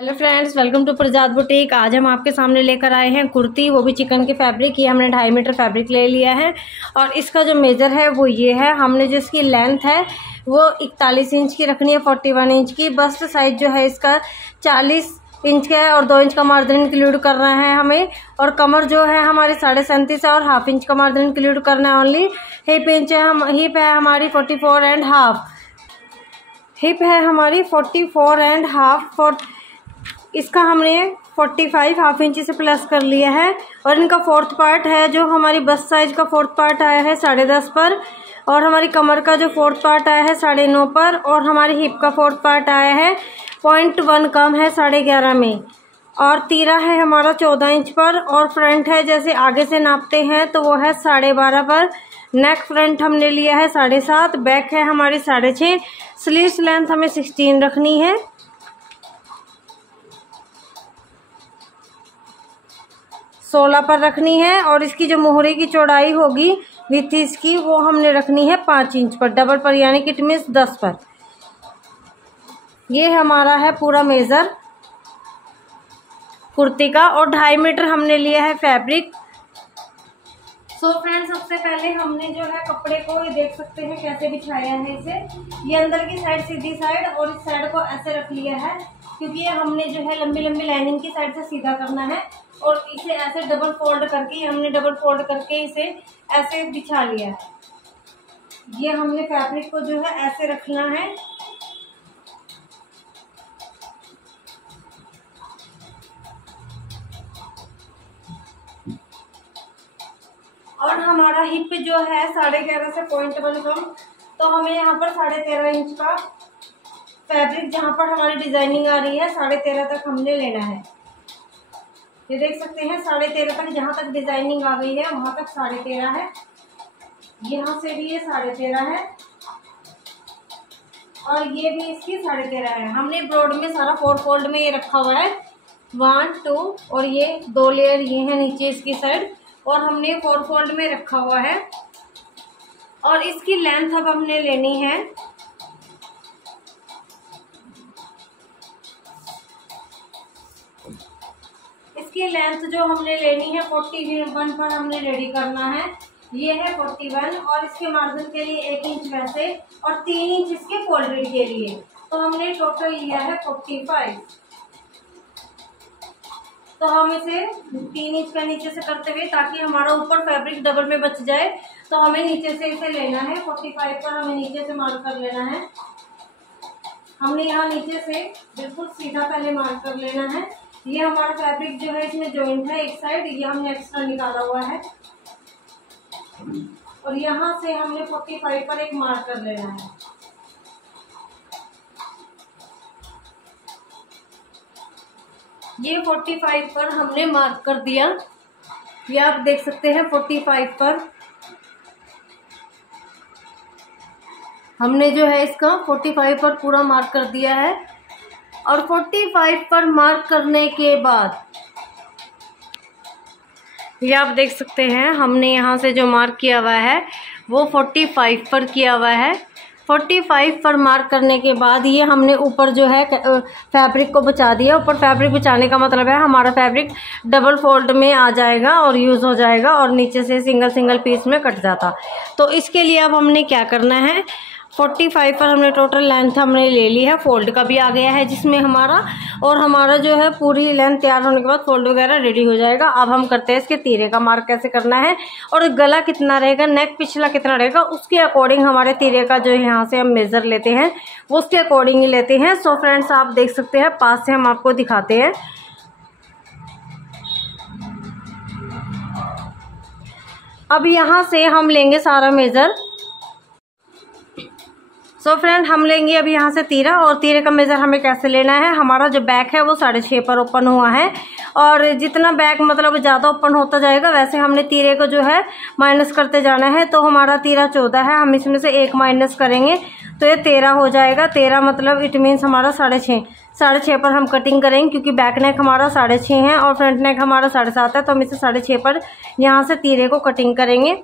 Hello friends, welcome to Prajat boutique. आज हम आपके सामने लेकर आए हैं कुर्ती, वो भी चिकन के फैब्रिक। ये हमने 2.5 मीटर फैब्रिक ले लिया है और इसका जो मेजर है वो ये है। हमने जो इसकी लेंथ है वो 41 इंच की रखनी है, 41 इंच की। बस्ट साइज जो है इसका 40 इंच का है और 2 इंच का मार्जिन इंक्लूड करना है हमें। और कमर जो है हमारी 37.5 है और हाफ इंच का मार्जिन इंक्लूड करना है ओनली। हिप है हमारी 44.5। हिप है हमारी 44.5। इसका हमने 45 हाफ इंच से प्लस कर लिया है। और इनका फोर्थ पार्ट है जो हमारी बस्ट साइज का फोर्थ पार्ट आया है 10.5 पर। और हमारी कमर का जो फोर्थ पार्ट आया है 9.5 पर। और हमारी हिप का फोर्थ पार्ट आया है 0.1 कम है 11.5 में। और तीरा है हमारा 14 इंच पर। और फ्रंट है जैसे आगे से नापते हैं तो वो है 12.5 पर। नेक फ्रंट हमने लिया है 7.5। बैक है हमारी 6.5। स्लीव्स लेंथ हमें 16 रखनी है। 16 पर रखनी है। और इसकी जो मोहरे की चौड़ाई होगी विथ इसकी वो हमने रखनी है 5 इंच पर, डबल पर, यानी कि इट मीन्स 10 पर। ये हमारा है पूरा मेजर कुर्ती का। और 2.5 मीटर हमने लिया है फैब्रिक। सो फ्रेंड्स, सबसे पहले हमने जो है कपड़े को ये देख सकते हैं कैसे बिछाया है इसे। ये अंदर की साइड सीधी साइड और इस साइड को ऐसे रख लिया है क्योंकि ये हमने जो है लंबी लंबी लाइनिंग की साइड से सीधा करना है। और इसे ऐसे डबल फोल्ड करके हमने डबल फोल्ड करके इसे ऐसे बिछा लिया है। ये हमने फैब्रिक को जो है ऐसे रखना है। और हमारा हिप जो है 11.5 से 0.1 कम, तो हमें यहाँ पर 13.5 इंच का फैब्रिक, जहाँ पर हमारी डिजाइनिंग आ रही है 13.5 तक हमने लेना है। ये देख सकते हैं 13.5 तक, जहाँ तक डिजाइनिंग आ गई है वहां तक 13.5 है। यहाँ से भी ये 13.5 है और ये भी इसकी 13.5 है। हमने ब्रॉड में सारा 4 फोल्ड में ये रखा हुआ है, 1 2 और ये 2 लेयर ये है नीचे इसकी साइड। और हमने 4 फोल्ड में रखा हुआ है। और इसकी लेंथ अब हमने लेनी है जो हमने लेनी है 41 पर हमने रेडी करना है। ये है 41 और इसके मार्जिन के लिए 1 इंच वैसे और 3 इंच इसके फोल्डेड के लिए, तो हमने टोटल लिया है 45। तो हम इसे 3 इंच का नीचे से करते हुए, ताकि हमारा ऊपर फैब्रिक डबल में बच जाए, तो हमें नीचे से इसे लेना है। 45 पर हमें नीचे से मार्क कर लेना है। हमने यहाँ नीचे से बिल्कुल सीधा पहले मार्क कर लेना है। ये हमारा फैब्रिक जो है इसमें जॉइंट है एक साइड, ये हमने एक्स्ट्रा निकाला हुआ है। और यहाँ से हमने 45 पर एक मार्क कर लेना है। ये 45 पर हमने मार्क कर दिया। ये आप देख सकते हैं 45 पर हमने जो है इसका 45 पर पूरा मार्क कर दिया है। और 45 पर मार्क करने के बाद ये आप देख सकते हैं हमने यहाँ से जो मार्क किया हुआ है वो 45 पर किया हुआ है। 45 पर मार्क करने के बाद ये हमने ऊपर जो है फैब्रिक को बचा दिया। ऊपर फैब्रिक बचाने का मतलब है हमारा फैब्रिक डबल फोल्ड में आ जाएगा और यूज़ हो जाएगा और नीचे से सिंगल सिंगल पीस में कट जाता। तो इसके लिए अब हमने क्या करना है, 45 पर हमने टोटल लेंथ हमने ले ली है। फोल्ड का भी आ गया है जिसमें हमारा, और हमारा जो है पूरी लेंथ तैयार होने के बाद फोल्ड वगैरह रेडी हो जाएगा। अब हम करते हैं इसके तीरे का मार्क कैसे करना है और गला कितना रहेगा, नेक पिछला कितना रहेगा, उसके अकॉर्डिंग हमारे तीरे का जो यहाँ से हम मेजर लेते हैं वो उसके अकॉर्डिंग ही लेते हैं। सो फ्रेंड्स, आप देख सकते हैं पास से हम आपको दिखाते हैं। अब यहाँ से हम लेंगे सारा मेजर। सो फ्रेंड, हम लेंगे अभी यहाँ से तीरा, और तीरे का मेजर हमें कैसे लेना है। हमारा जो बैक है वो 6.5 पर ओपन हुआ है और जितना बैक मतलब ज़्यादा ओपन होता जाएगा वैसे हमने तीरे को जो है माइनस करते जाना है। तो हमारा तीरा 14 है, हम इसमें से 1 माइनस करेंगे तो ये 13 हो जाएगा। 13 मतलब इट मीन्स हमारा 6.5 पर हम कटिंग करेंगे, क्योंकि बैक नेक हमारा 6.5 है और फ्रंट नेक हमारा 7.5 है। तो हम इसे 6.5 पर यहाँ से तीरे को कटिंग करेंगे।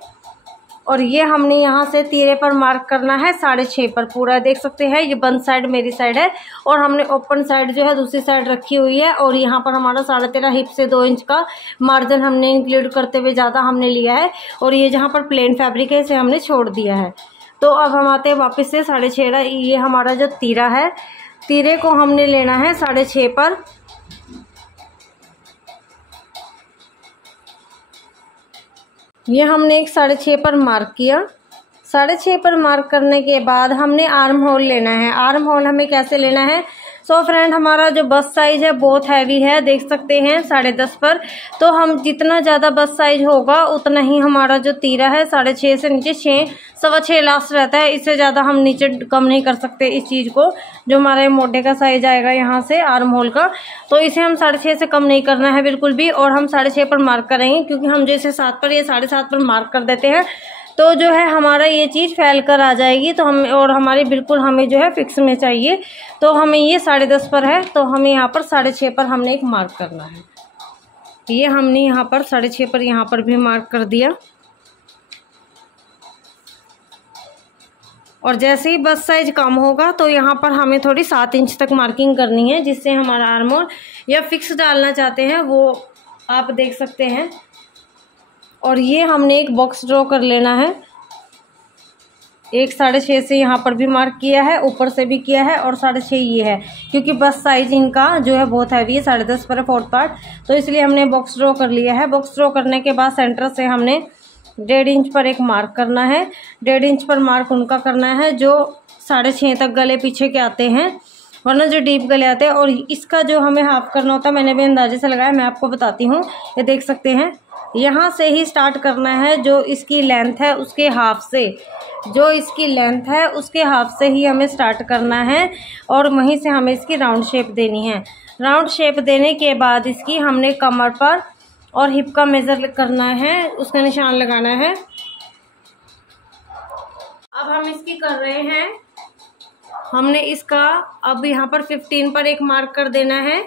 और ये हमने यहाँ से तीरे पर मार्क करना है 6.5 पर पूरा। देख सकते हैं ये बंद साइड मेरी साइड है और हमने ओपन साइड जो है दूसरी साइड रखी हुई है। और यहाँ पर हमारा 13.5 हिप से 2 इंच का मार्जिन हमने इंक्लूड करते हुए ज़्यादा हमने लिया है। और ये जहाँ पर प्लेन फैब्रिक है इसे हमने छोड़ दिया है। तो अब हम आते हैं वापस से 6.5। ये हमारा जो तीरा है, तीरे को हमने लेना है 6.5 पर। ये हमने एक 6.5 पर मार्क किया। 6.5 पर मार्क करने के बाद हमने आर्म होल लेना है। आर्म होल हमें कैसे लेना है? सो फ्रेंड, हमारा जो बस्ट साइज है बहुत हैवी है, देख सकते हैं 10.5 पर। तो हम जितना ज़्यादा बस्ट साइज होगा उतना ही हमारा जो तीरा है 6.5 से नीचे 6, 6.25 लास्ट रहता है। इससे ज़्यादा हम नीचे कम नहीं कर सकते इस चीज़ को। जो हमारा ये मोटे का साइज आएगा यहाँ से आर्म होल का, तो इसे हम 6.5 से कम नहीं करना है बिल्कुल भी। और हम 6.5 पर मार्क करेंगे, क्योंकि हम जैसे 7 पर या 7.5 पर मार्क कर देते हैं तो जो है हमारा ये चीज़ फैल कर आ जाएगी। तो हम और हमारी बिल्कुल हमें जो है फिक्स में चाहिए। तो हमें ये 10.5 पर है, तो हमें यहाँ पर 6.5 पर हमने एक मार्क करना है। ये हमने यहाँ पर 6.5 पर यहाँ पर भी मार्क कर दिया। और जैसे ही बस्ट साइज कम होगा तो यहाँ पर हमें थोड़ी 7 इंच तक मार्किंग करनी है, जिससे हमारा आर्म होल या फिक्स डालना चाहते हैं वो आप देख सकते हैं। और ये हमने एक बॉक्स ड्रॉ कर लेना है। एक 6.5 से यहाँ पर भी मार्क किया है, ऊपर से भी किया है, और 6.5 ये है, क्योंकि बस साइज इनका जो है बहुत हैवी है, 10.5 पर है 4th पार्ट, तो इसलिए हमने बॉक्स ड्रॉ कर लिया है। बॉक्स ड्रॉ करने के बाद सेंटर से हमने 1.5 इंच पर एक मार्क करना है। 1.5 इंच पर मार्क उनका करना है जो 6.5 तक गले पीछे के आते हैं, वरना जो डीप गले आते हैं। और इसका जो हमें हाफ करना होता है, मैंने भी अंदाजे से लगाया, मैं आपको बताती हूँ। ये देख सकते हैं, यहाँ से ही स्टार्ट करना है। जो इसकी लेंथ है उसके हाफ से, जो इसकी लेंथ है उसके हाफ से ही हमें स्टार्ट करना है, और वहीं से हमें इसकी राउंड शेप देनी है। राउंड शेप देने के बाद इसकी हमने कमर पर और हिप का मेज़र करना है, उसका निशान लगाना है। अब हम इसकी कर रहे हैं, हमने इसका अब यहाँ पर 15 पर एक मार्क कर देना है।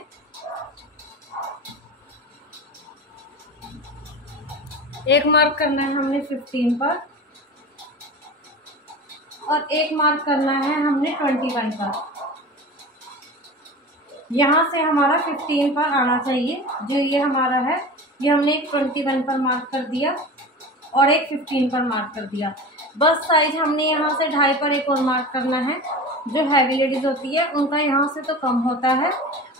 एक मार्क करना है हमने 15 पर, और एक मार्क करना है हमने 21 पर। यहाँ से हमारा 15 पर आना चाहिए। जो ये हमारा है, ये हमने एक 21 पर मार्क कर दिया और एक 15 पर मार्क कर दिया। बस साइज हमने यहाँ से 2.5 पर एक और मार्क करना है। जो हैवी लेडीज होती है उनका यहाँ से तो कम होता है,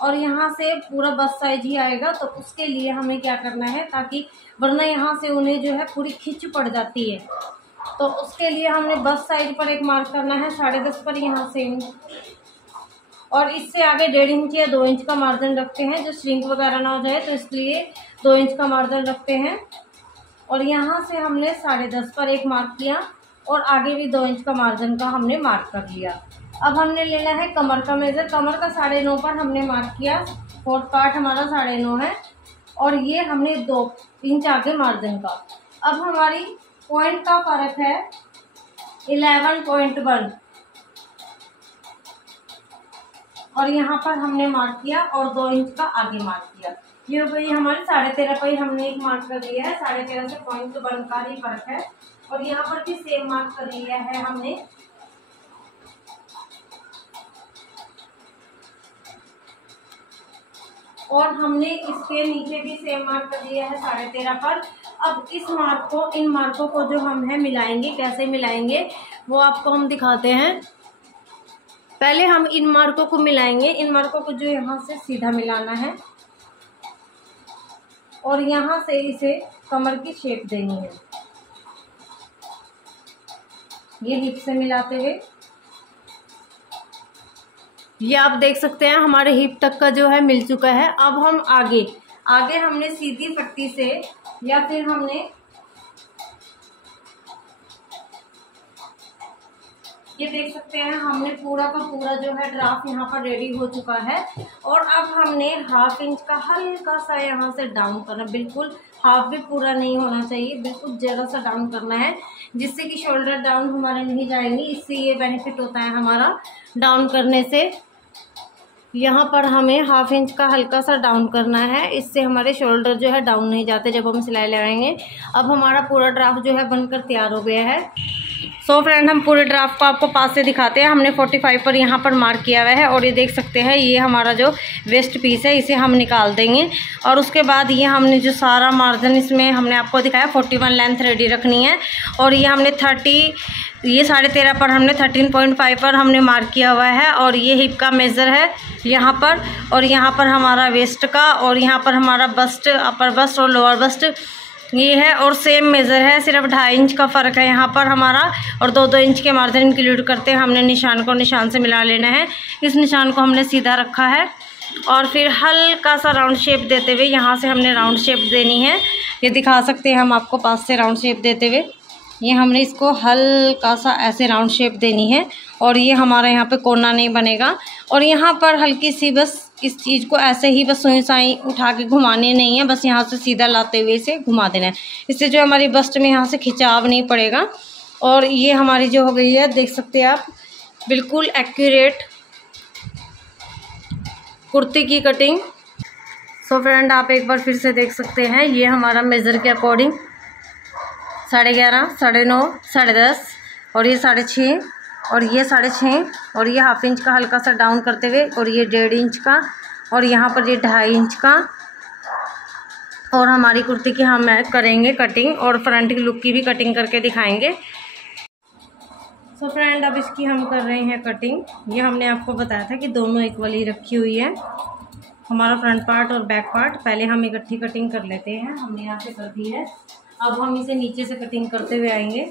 और यहाँ से पूरा बस साइज ही आएगा। तो उसके लिए हमें क्या करना है, ताकि वरना यहाँ से उन्हें जो है पूरी खिंच पड़ जाती है, तो उसके लिए हमने बस साइज पर एक मार्क करना है 10.5 पर यहाँ से। और इससे आगे 1.5 इंच या 2 इंच का मार्जिन रखते हैं, जो श्रिंक वगैरह ना हो जाए, तो इसलिए 2 इंच का मार्जिन रखते हैं। और यहाँ से हमने 10.5 पर एक मार्क किया, और आगे भी 2 इंच का मार्जिन का हमने मार्क कर लिया। अब हमने लेना है कमर का मेजर। कमर का 9.5 पर हमने मार्क किया। 4th पार्ट हमारा 9.5 है, और ये हमने 2 इंच आगे मार्जिन का। अब हमारी पॉइंट का फर्क है 11.1, और यहाँ पर हमने मार्क किया और 2 इंच का आगे मार्क किया। ये हो गई हमारी 13.5 पर ही हमने एक मार्क कर दिया है। 13.5 से 0.1 का ही फर्क है, और यहाँ पर भी सेम मार्क कर लिया है हमने। और हमने इसके नीचे भी सेम मार्क कर दिया है 13.5 पर। अब इस मार्क को, इन मार्कों को जो हम है मिलाएंगे, कैसे मिलाएंगे वो आपको हम दिखाते हैं। पहले हम इन मार्कों को मिलाएंगे। इन मार्कों को जो यहाँ से सीधा मिलाना है, और यहाँ से इसे कमर की शेप देनी है, ये हिप से मिलाते हुए। ये आप देख सकते हैं हमारे हिप तक का जो है मिल चुका है। अब हम आगे हमने सीधी पट्टी से, या फिर हमने ये देख सकते हैं हमने पूरा का पूरा जो है ड्राफ्ट यहाँ पर रेडी हो चुका है। और अब हमने 1/2 इंच का हल्का सा यहाँ से डाउन करना, बिल्कुल हाफ भी पूरा नहीं होना चाहिए, बिल्कुल जरा सा डाउन करना है, जिससे कि शोल्डर डाउन हमारे नहीं जाएंगी। इससे ये बेनिफिट होता है हमारा डाउन करने से। यहाँ पर हमें 1/2 इंच का हल्का सा डाउन करना है, इससे हमारे शोल्डर जो है डाउन नहीं जाते जब हम सिलाई लगाएंगे। अब हमारा पूरा ड्राफ्ट जो है बनकर तैयार हो गया है। सो फ्रेंड, हम पूरे ड्राफ्ट को आपको पास से दिखाते हैं। हमने 45 पर यहाँ पर मार्क किया हुआ है और ये देख सकते हैं, ये हमारा जो वेस्ट पीस है इसे हम निकाल देंगे। और उसके बाद ये हमने जो सारा मार्जिन इसमें हमने आपको दिखाया 41 लेंथ रेडी रखनी है। और ये हमने 13.5 पर हमने 13.5 पर हमने मार्क किया हुआ है। और ये हिप का मेज़र है यहाँ पर, और यहाँ पर हमारा वेस्ट का, और यहाँ पर हमारा बस्ट, अपर बस्ट और लोअर बस्ट ये है। और सेम मेज़र है, सिर्फ 2.5 इंच का फ़र्क है यहाँ पर हमारा। और 2-2 इंच के मार्जिन इंक्लूड करते हैं हमने निशान को निशान से मिला लेना है। इस निशान को हमने सीधा रखा है और फिर हल्का सा राउंड शेप देते हुए यहाँ से हमने राउंड शेप देनी है। ये दिखा सकते हैं हम आपको पास से राउंड शेप देते हुए। ये हमने इसको हल्का सा ऐसे राउंड शेप देनी है और ये हमारा यहाँ पे कोना नहीं बनेगा। और यहाँ पर हल्की सी बस इस चीज़ को ऐसे ही बस सुई साई उठा के घुमानी नहीं है, बस यहाँ से सीधा लाते हुए इसे घुमा देना है। इससे जो हमारी बस्ट में यहाँ से खिंचाव नहीं पड़ेगा। और ये हमारी जो हो गई है, देख सकते हैं आप, बिल्कुल एक्यूरेट कुर्ती की कटिंग। सो फ्रेंड, आप एक बार फिर से देख सकते हैं, ये हमारा मेज़र के अकॉर्डिंग 11.5, 9.5, 10.5 और ये 6.5 और ये 6.5 और ये 1/2 इंच का हल्का सा डाउन करते हुए, और ये 1.5 इंच का, और यहाँ पर ये 2.5 इंच का। और हमारी कुर्ती की हम करेंगे कटिंग और फ्रंट की लुक की भी कटिंग करके दिखाएंगे। सो फ्रेंड, अब इसकी हम कर रहे हैं कटिंग। ये हमने आपको बताया था कि दोनों इक्वल ही रखी हुई है, हमारा फ्रंट पार्ट और बैक पार्ट। पहले हम इकट्ठी कटिंग कर लेते हैं, हमने यहाँ से कर दी है। अब हम इसे नीचे से कटिंग करते हुए आएंगे।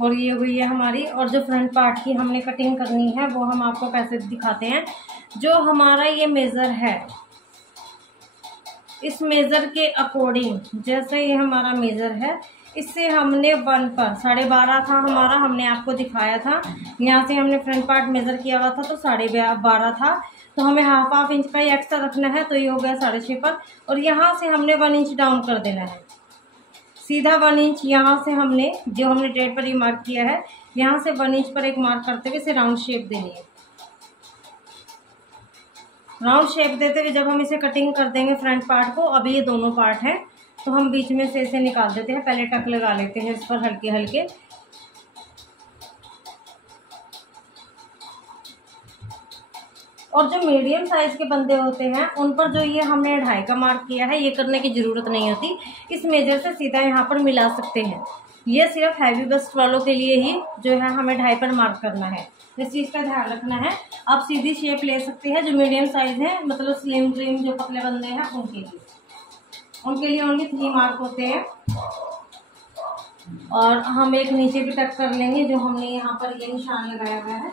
और ये हुई है हमारी, और जो फ्रंट पार्ट की हमने कटिंग करनी है वो हम आपको कैसे दिखाते हैं। जो हमारा ये मेज़र है, इस मेज़र के अकॉर्डिंग जैसे ये हमारा मेज़र है, इससे हमने 1 पर 12.5 था हमारा, हमने आपको दिखाया था। यहाँ से हमने फ्रंट पार्ट मेज़र किया हुआ था तो 12.5 था, तो हमें 1/2 इंच का ही एक्स्ट्रा रखना है, तो ये हो गया 6.5 पर। और यहाँ से हमने 1 इंच डाउन कर देना है, सीधा 1 इंच यहाँ से हमने जो हमने 1.5 पर ही मार्क किया है, यहाँ से 1 इंच पर एक मार्क करते हुए इसे राउंड शेप देनी है। राउंड शेप देते हुए जब हम इसे कटिंग कर देंगे फ्रंट पार्ट को, अभी ये दोनों पार्ट हैं तो हम बीच में से इसे निकाल देते हैं। पहले टक लगा लेते हैं इस पर हल्के हल्के। और जो मीडियम साइज के बंदे होते हैं उन पर जो ये हमने 2.5 का मार्क किया है, ये करने की ज़रूरत नहीं होती, इस मेजर से सीधा यहाँ पर मिला सकते हैं। ये सिर्फ हैवी बस्ट वालों के लिए ही जो है हमें 2.5 पर मार्क करना है, इस चीज़ का ध्यान रखना है। आप सीधी शेप ले सकते हैं जो मीडियम साइज है, मतलब स्लिम ट्रिम जो पतले बंदे हैं उनके लिए ओनली 3 मार्क होते हैं। और हम एक नीचे भी टक कर लेंगे, जो हमने यहाँ पर ये निशान लगाया हुआ है,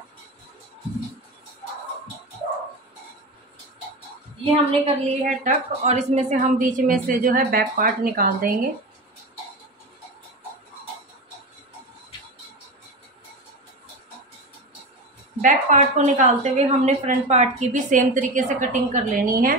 ये हमने कर ली है टक। और इसमें से हम बीच में से जो है बैक पार्ट निकाल देंगे। बैक पार्ट को निकालते हुए हमने फ्रंट पार्ट की भी सेम तरीके से कटिंग कर लेनी है।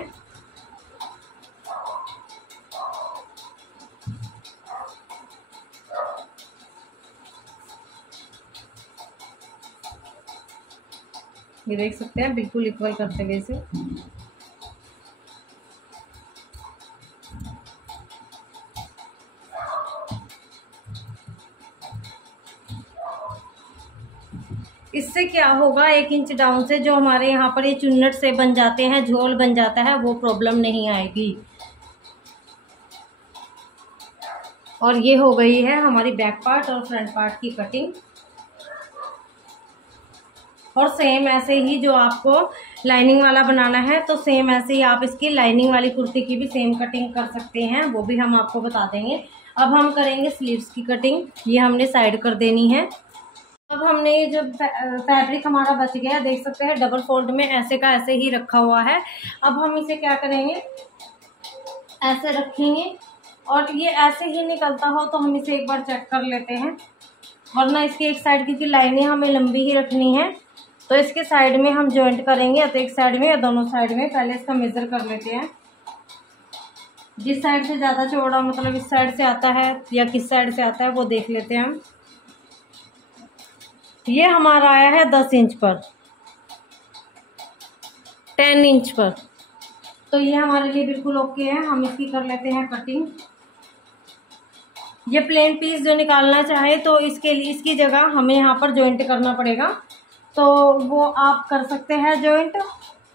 ये देख सकते हैं बिल्कुल इक्वल करते हुए इसे। इससे क्या होगा, 1 इंच डाउन से जो हमारे यहाँ पर ये चुन्नट से बन जाते हैं, झोल बन जाता है, वो प्रॉब्लम नहीं आएगी। और ये हो गई है हमारी बैक पार्ट और फ्रंट पार्ट की कटिंग। और सेम ऐसे ही जो आपको लाइनिंग वाला बनाना है, तो सेम ऐसे ही आप इसकी लाइनिंग वाली कुर्ती की भी सेम कटिंग कर सकते हैं, वो भी हम आपको बता देंगे। अब हम करेंगे स्लीव्स की कटिंग, ये हमने साइड कर देनी है। अब हमने ये जो फैब्रिक हमारा बच गया, देख सकते हैं डबल फोल्ड में ऐसे का ऐसे ही रखा हुआ है। अब हम इसे क्या करेंगे, ऐसे रखेंगे, और ये ऐसे ही निकलता हो तो हम इसे एक बार चेक कर लेते हैं, वरना इसकी एक साइड की लाइनें हमें लंबी ही रखनी है, तो इसके साइड में हम जॉइंट करेंगे, या तो एक साइड में या दोनों साइड में। पहले इसका मेजर कर लेते हैं। जिस साइड से ज़्यादा चौड़ा मतलब इस साइड से आता है या किस साइड से आता है वो देख लेते हैं हम। ये हमारा आया है 10 इंच पर, 10 इंच पर, तो ये हमारे लिए बिल्कुल ओके है। हम इसकी कर लेते हैं कटिंग। ये प्लेन पीस जो निकालना चाहे तो इसके लिए इसकी जगह हमें यहाँ पर जॉइंट करना पड़ेगा, तो वो आप कर सकते हैं जॉइंट।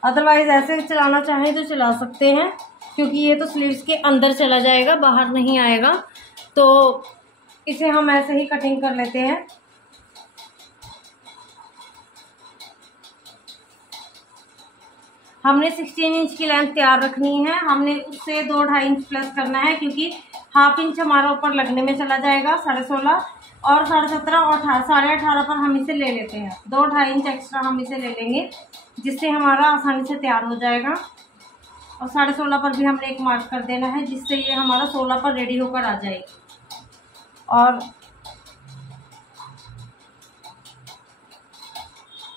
अदरवाइज ऐसे चलाना चाहें तो चला सकते हैं, क्योंकि ये तो स्लीव्स के अंदर चला जाएगा, बाहर नहीं आएगा। तो इसे हम ऐसे ही कटिंग कर लेते हैं। हमने 16 इंच की लेंथ तैयार रखनी है, हमने उससे 2-2.5 इंच प्लस करना है, क्योंकि हाफ इंच हमारा ऊपर लगने में चला जाएगा 16.5 और 17.5 और 18.5 पर हम इसे ले लेते हैं। 2-2.5 इंच एक्स्ट्रा हम इसे ले लेंगे, जिससे हमारा आसानी से तैयार हो जाएगा। और 16.5 पर भी हमने एक मार्क कर देना है, जिससे ये हमारा 16 पर रेडी होकर आ जाएगी। और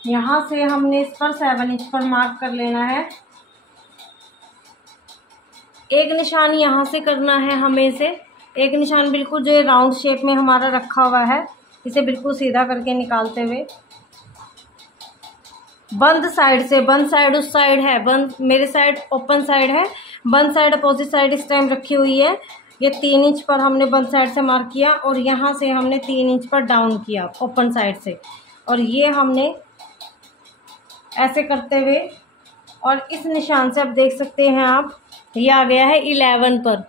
यहाँ से हमने इस पर 7 इंच पर मार्क कर लेना है। एक निशान यहाँ से करना है हमें, से एक निशान बिल्कुल जो राउंड शेप में हमारा रखा हुआ है, इसे बिल्कुल सीधा करके निकालते हुए बंद साइड से, बंद साइड उस साइड है, बंद मेरे साइड ओपन साइड है, बंद साइड अपोजिट साइड इस टाइम रखी हुई है। ये 3 इंच पर हमने बंद साइड से मार्क किया और यहाँ से हमने 3 इंच पर डाउन किया ओपन साइड से, और ये हमने ऐसे करते हुए, और इस निशान से आप देख सकते हैं आप, ये आ गया है 11 पर,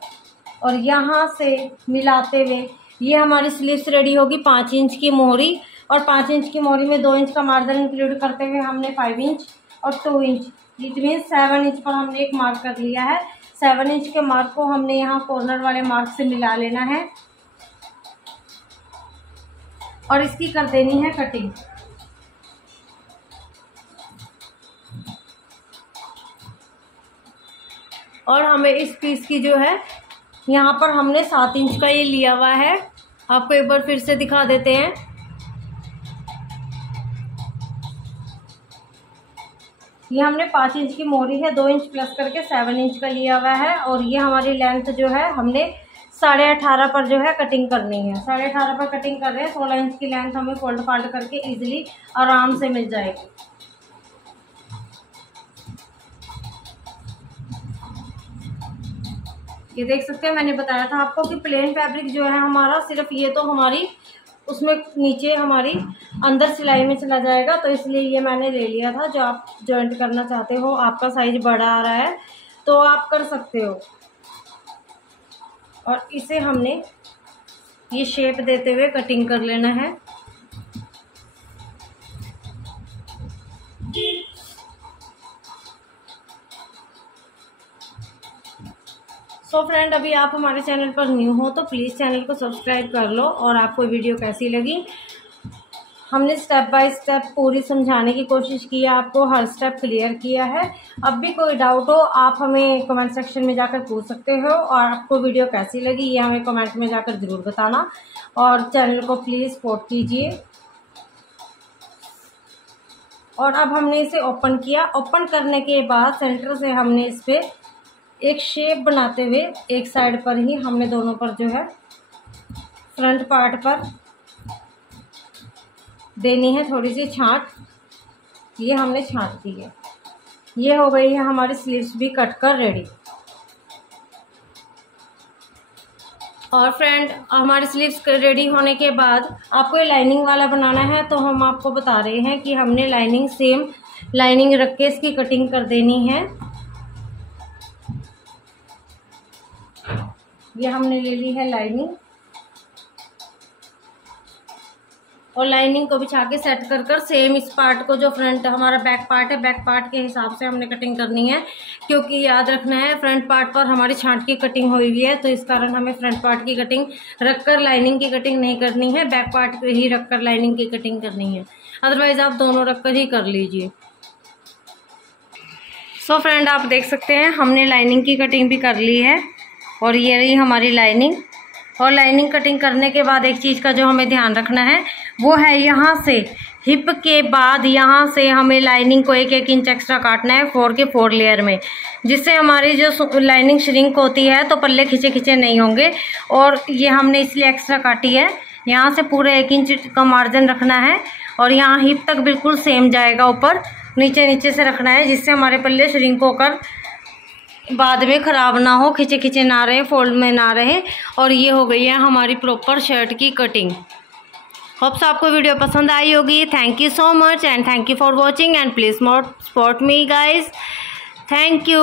और यहाँ से मिलाते हुए ये हमारी स्लीव्स रेडी होगी 5 इंच की मोहरी, और 5 इंच की मोहरी में 2 इंच का मार्जिन इंक्लूड करते हुए हमने 5 इंच और 2 इंच, इट मीन 7 इंच पर हमने एक मार्क कर लिया है। 7 इंच के मार्क को हमने यहाँ कॉर्नर वाले मार्क से मिला लेना है और इसकी कर देनी है कटिंग। और हमें इस पीस की जो है यहाँ पर हमने 7 इंच का ये लिया हुआ है, आपको एक बार फिर से दिखा देते हैं। ये हमने 5 इंच की मोहरी है, 2 इंच प्लस करके 7 इंच का लिया हुआ है, और ये हमारी लेंथ जो है हमने 18.5 पर जो है कटिंग करनी है। 18.5 पर कटिंग कर रहे हैं, 16 इंच की लेंथ हमें फोल्ड फाल्ड करके इजीली आराम से मिल जाएगी। ये देख सकते हैं, मैंने बताया था आपको कि प्लेन फैब्रिक जो है हमारा, सिर्फ ये तो हमारी उसमें नीचे हमारी अंदर सिलाई में चला जाएगा, तो इसलिए ये मैंने ले लिया था। जो आप जॉइंट करना चाहते हो, आपका साइज बड़ा आ रहा है तो आप कर सकते हो। और इसे हमने ये शेप देते हुए कटिंग कर लेना है। सो फ्रेंड, अभी आप हमारे चैनल पर न्यू हो तो प्लीज़ चैनल को सब्सक्राइब कर लो। और आपको वीडियो कैसी लगी, हमने स्टेप बाय स्टेप पूरी समझाने की कोशिश की है, आपको हर स्टेप क्लियर किया है। अब भी कोई डाउट हो आप हमें कमेंट सेक्शन में जाकर पूछ सकते हो, और आपको वीडियो कैसी लगी ये हमें कमेंट में जाकर ज़रूर बताना, और चैनल को प्लीज़ सपोर्ट कीजिए। और अब हमने इसे ओपन किया। ओपन करने के बाद सेंटर से हमने इस पर एक शेप बनाते हुए एक साइड पर ही हमने दोनों पर जो है फ्रंट पार्ट पर देनी है थोड़ी सी छांट। ये हमने छांट दी है। ये हो गई है हमारी स्लीव्स भी कट कर रेडी। और फ्रेंड, हमारी स्लीव्स रेडी होने के बाद आपको ये लाइनिंग वाला बनाना है, तो हम आपको बता रहे हैं कि हमने लाइनिंग सेम लाइनिंग रख के इसकी कटिंग कर देनी है। ये हमने ले ली है लाइनिंग, और लाइनिंग को बिछा के सेट कर कर सेम इस पार्ट को, जो फ्रंट हमारा बैक पार्ट है, बैक पार्ट के हिसाब से हमने कटिंग करनी है। क्योंकि याद रखना है फ्रंट पार्ट पर हमारी छांट की कटिंग हुई हुई है, तो इस कारण हमें फ्रंट पार्ट की कटिंग रखकर लाइनिंग की कटिंग नहीं करनी है, बैक पार्ट ही रखकर लाइनिंग की कटिंग करनी है। अदरवाइज आप दोनों रखकर ही कर लीजिए। सो फ्रेंड, आप देख सकते हैं हमने लाइनिंग की कटिंग भी कर ली है, और ये रही हमारी लाइनिंग। और लाइनिंग कटिंग करने के बाद एक चीज़ का जो हमें ध्यान रखना है वो है यहाँ से हिप के बाद यहाँ से हमें लाइनिंग को 1-1 इंच एक्स्ट्रा काटना है 4 के 4 लेयर में, जिससे हमारी जो लाइनिंग श्रिंक होती है तो पल्ले खिंचे खिंचे नहीं होंगे। और ये हमने इसलिए एक्स्ट्रा काटी है। यहाँ से पूरे 1 इंच का मार्जिन रखना है और यहाँ हिप तक बिल्कुल सेम जाएगा, ऊपर नीचे नीचे से रखना है, जिससे हमारे पल्ले श्रिंक होकर बाद में ख़राब ना हो, खिंचे खिंचे ना रहे, फोल्ड में ना रहे। और ये हो गई है हमारी प्रॉपर शर्ट की कटिंग। होप्स आपको वीडियो पसंद आई होगी। Thank you so much and thank you for watching and please more support me guys. Thank you.